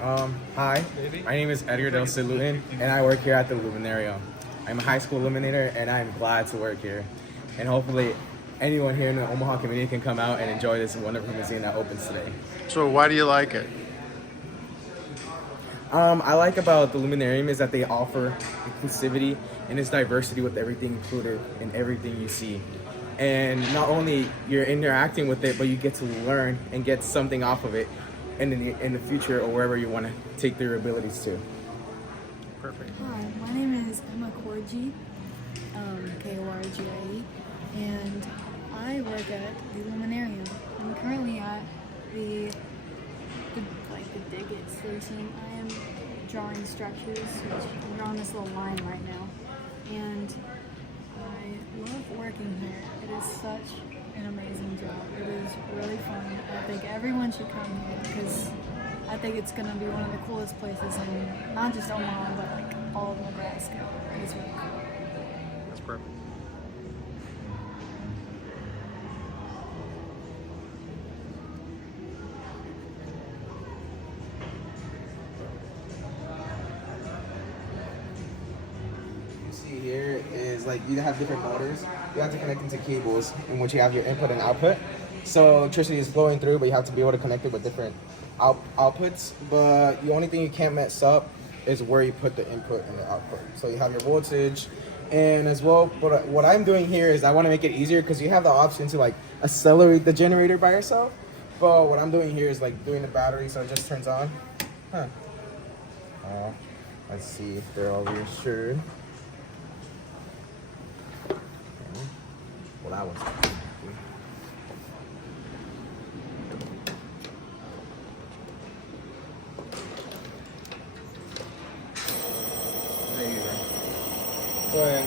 Hi, my name is Edgar Del Lutin, and I work here at the Luminarium. I'm a high school illuminator, and I'm glad to work here. And hopefully, anyone here in the Omaha community can come out and enjoy this wonderful museum that opens today. So why do you like it? I like about the Luminarium is that they offer inclusivity and its diversity with everything included in everything you see. And not only you're interacting with it, but you get to learn and get something off of it in the future or wherever you want to take their abilities to. Perfect. Hi, my name is Emma Korji, Korgie, and I work at the Luminarium. I'm currently at the Digit station. I am drawing structures. I'm drawing this little line right now, and I love working here. It is such an amazing job. It is really fun. I think everyone should come here because I think it's going to be one of the coolest places in not just Omaha, but like all of Nebraska. It's really cool. That's perfect. Here is like you have different motors. You have to connect into cables in which you have your input and output. So electricity is flowing through, but you have to be able to connect it with different outputs. But the only thing you can't mess up is where you put the input and the output. So you have your voltage, and as well. But what I'm doing here is I want to make it easier because you have the option to like accelerate the generator by yourself. But what I'm doing here is like doing the battery, so it just turns on. Let's see if they're all reassured. Well, that was there you go. Go ahead.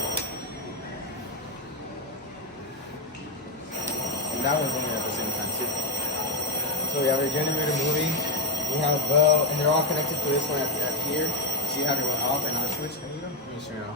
And that one's moving at the same time too. So we have our generator moving. We have a bell, and they're all connected to this one at here. So you have your one off and on switch. Can you go? Let me show you now.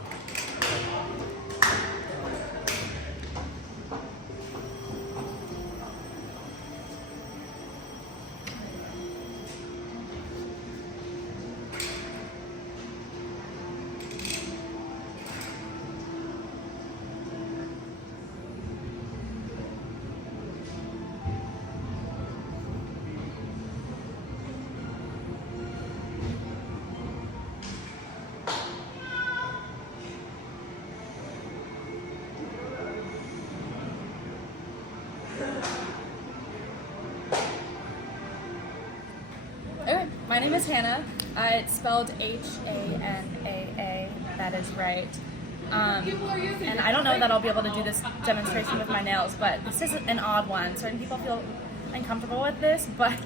Okay, my name is Hannah. It's spelled Hanaa. That is right. And I don't know that I'll be able to do this demonstration with my nails, but this is an odd one. Certain people feel uncomfortable with this, but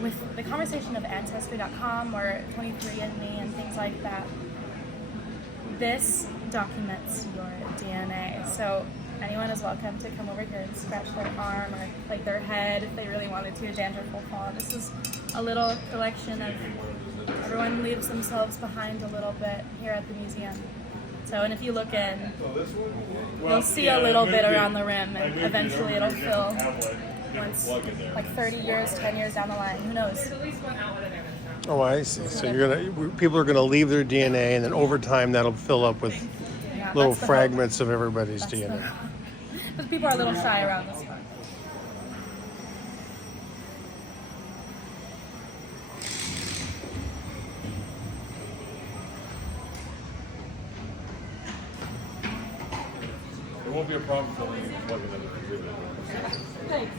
with the conversation of Ancestry.com or 23andMe and things like that, this documents your DNA. So anyone is welcome to come over here and scratch their arm or like their head if they really wanted to. Dandruff will fall. This is a little collection of everyone leaves themselves behind a little bit here at the museum. So, and if you look in, you'll see a little bit around the rim, and eventually it'll fill once, like 30 years, 10 years down the line. Who knows? Oh, I see. So people are gonna leave their DNA, and then over time that'll fill up with little fragments of everybody's DNA. But people are a little shy around this one. There won't be a problem filling it and plugging in the computer. Thanks.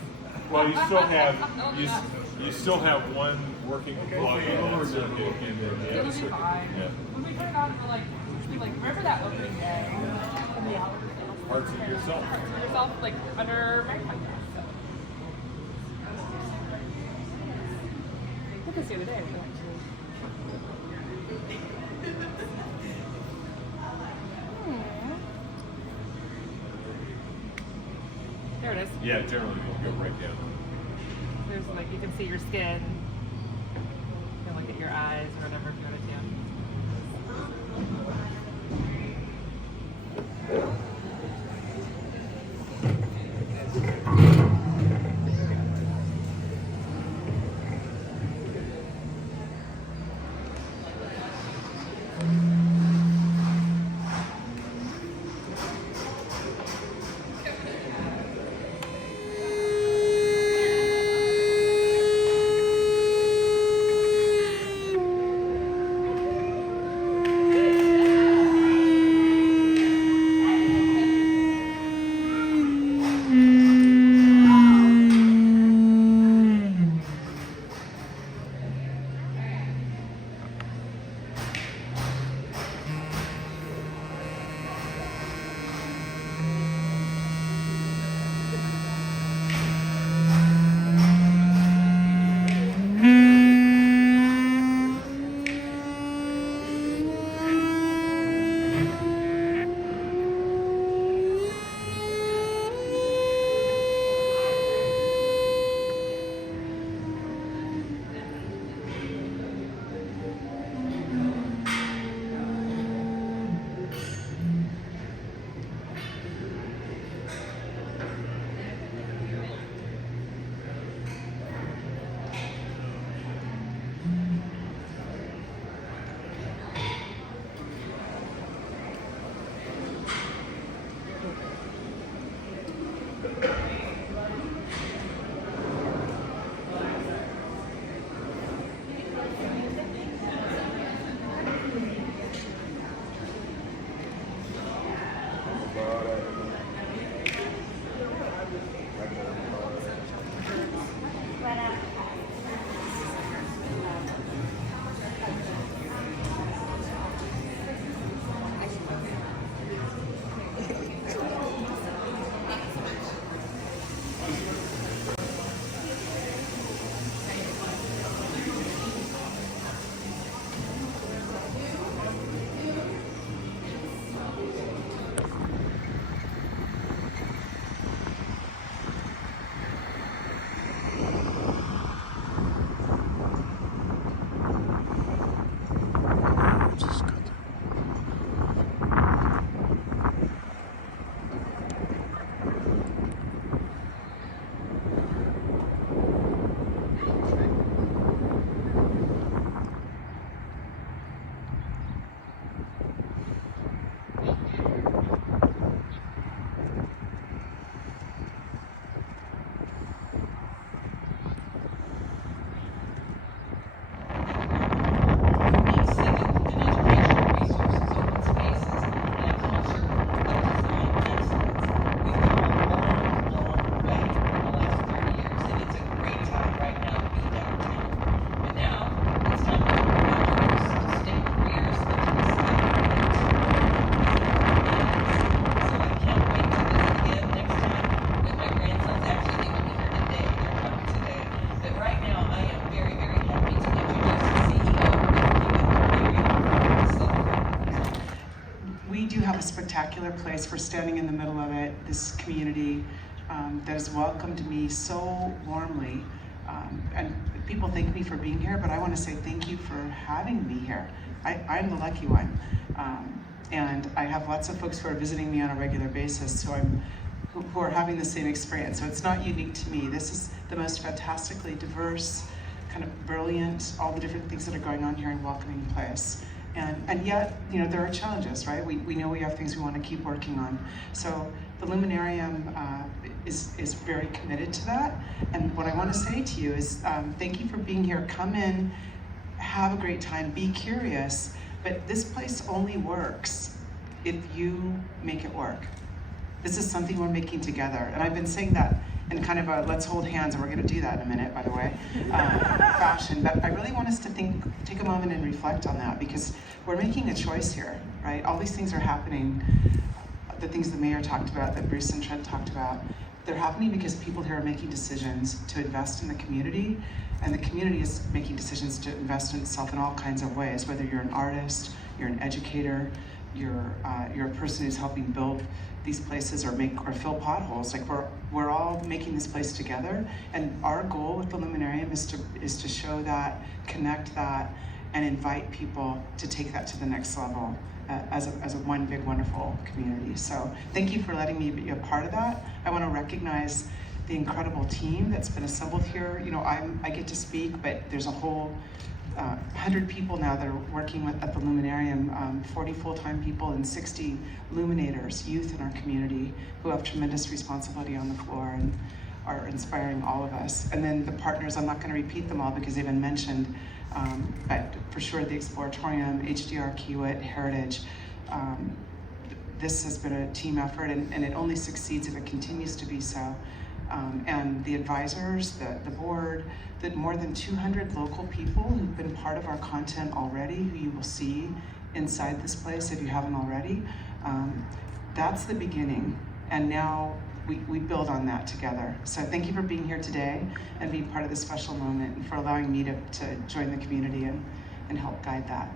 Well, you still have one working plug in that circuit, and then the other circuit. Yeah. When we turn it on, we're like, remember that opening day? Parts of yourself. Yourself, like, under maritime. So. I took this the other day, actually. There it is. Yeah, generally you go right down. There's like, you can see your skin. You can look at your eyes or whatever if you want to. spectacular place. We're standing in the middle of it, this community that has welcomed me so warmly. And people thank me for being here, but I want to say thank you for having me here. I'm the lucky one. And I have lots of folks who are visiting me on a regular basis, who are having the same experience. So it's not unique to me. This is the most fantastically diverse, kind of brilliant, all the different things that are going on here in welcoming place. And yet, you know, there are challenges, right? We know we have things we want to keep working on. So the Luminarium is very committed to that. And what I want to say to you is thank you for being here. Come in, have a great time, be curious. But this place only works if you make it work. This is something we're making together. And I've been saying that in kind of a let's hold hands, and we're going to do that in a minute, by the way, fashion. But I really want us to take a moment and reflect on that, because we're making a choice here, right? All these things are happening, the things the mayor talked about, that Bruce and Trent talked about, they're happening because people here are making decisions to invest in the community, and the community is making decisions to invest in itself in all kinds of ways, whether you're an artist, you're an educator, you're a person who's helping build these places or fill potholes. Like we're all making this place together, and our goal with the Luminarium is to show that, connect that, and invite people to take that to the next level as a one big wonderful community. So thank you for letting me be a part of that. I want to recognize the incredible team that's been assembled here. You know, I get to speak, but there's a whole 100 people now that are working at the Luminarium, 40 full-time people and 60 luminators, youth in our community, who have tremendous responsibility on the floor and are inspiring all of us. And then the partners, I'm not going to repeat them all because they've been mentioned, but for sure the Exploratorium, HDR, Kiewit, Heritage. This has been a team effort, and it only succeeds if it continues to be so. And the advisors, the board, the more than 200 local people who've been part of our content already, who you will see inside this place if you haven't already. That's the beginning, and now we build on that together. So thank you for being here today and being part of this special moment, and for allowing me to join the community and help guide that.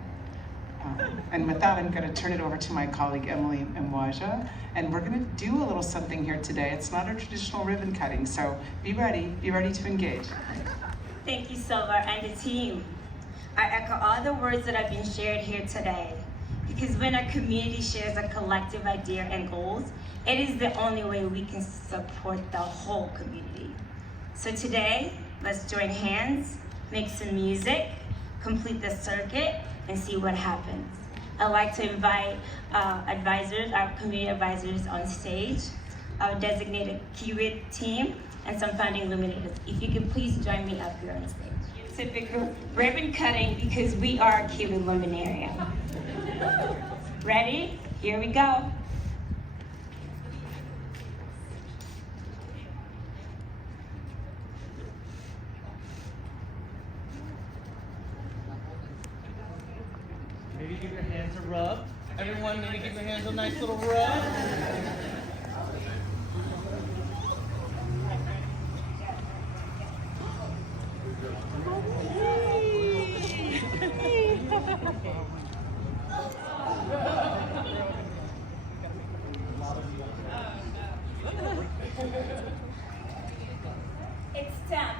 And with that, I'm going to turn it over to my colleague Emily Mwaja, and we're going to do a little something here today. It's not a traditional ribbon cutting, so be ready to engage. Thank you, Silver, and the team. I echo all the words that have been shared here today, because when a community shares a collective idea and goals, it is the only way we can support the whole community. So today, let's join hands, make some music, complete the circuit, and see what happens. I'd like to invite advisors, our community advisors on stage, our designated Kiewit team, and some founding luminators. If you could please join me up here on stage. Typical ribbon cutting, because we are Kiewit Luminarium. Ready? Here we go. Maybe give your hands a rub. Everyone, maybe give your hands a nice little rub. It's time.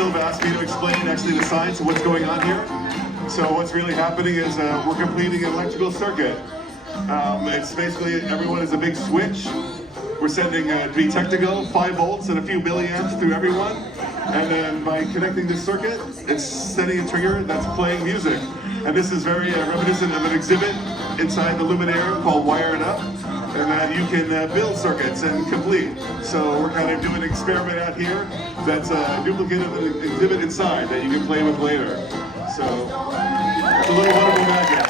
Silva asked me to explain actually the science of what's going on here. So what's really happening is we're completing an electrical circuit. It's basically everyone is a big switch. We're sending, to be technical, 5 volts and a few milliamps through everyone. And then by connecting this circuit, it's setting a trigger that's playing music. And this is very reminiscent of an exhibit inside the Luminarium called Wire It Up. And that you can build circuits and complete. So we're kind of doing an experiment out here that's a duplicate of an exhibit inside that you can play with later. So it's a little wonderful magic.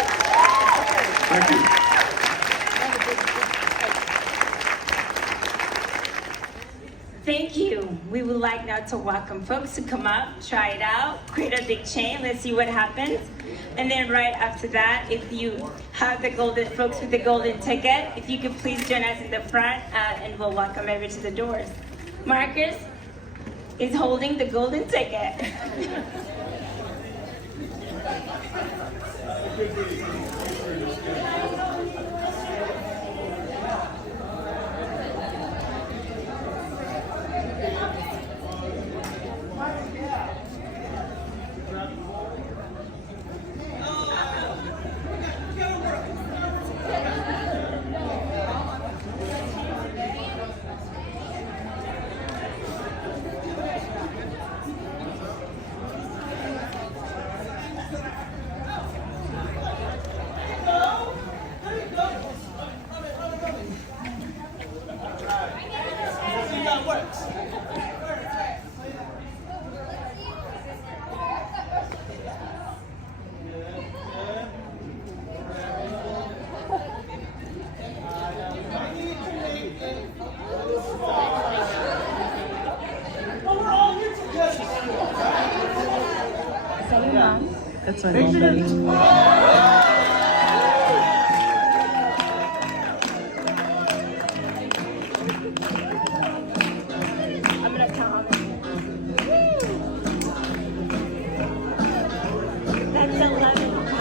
Thank you. Thank you. We would like now to welcome folks to come up, try it out, create a big chain. Let's see what happens. And then right after that, if you have the golden folks with the golden ticket, if you could please join us in the front and we'll welcome over to the doors. Marcus is holding the golden ticket. That's what I'm saying. I'm gonna count on it. That's 11 people.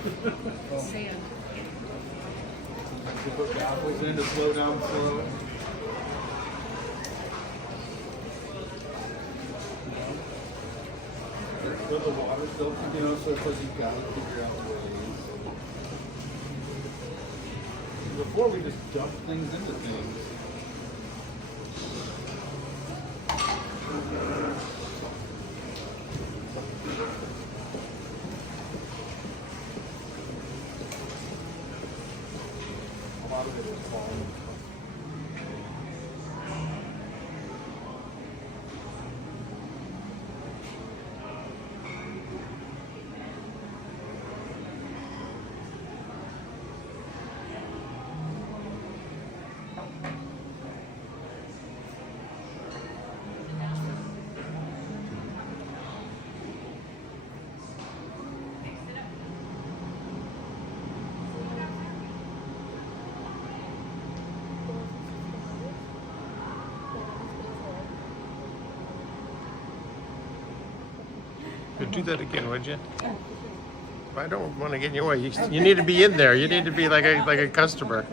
Sand. You put goggles in to slow down slow. But the water still, you know, so because you've got to figure out ways. Before we just dump things into things. A lot of it is falling. You'd do that again, would you? I don't want to get in your way. You need to be in there. You need to be like a customer.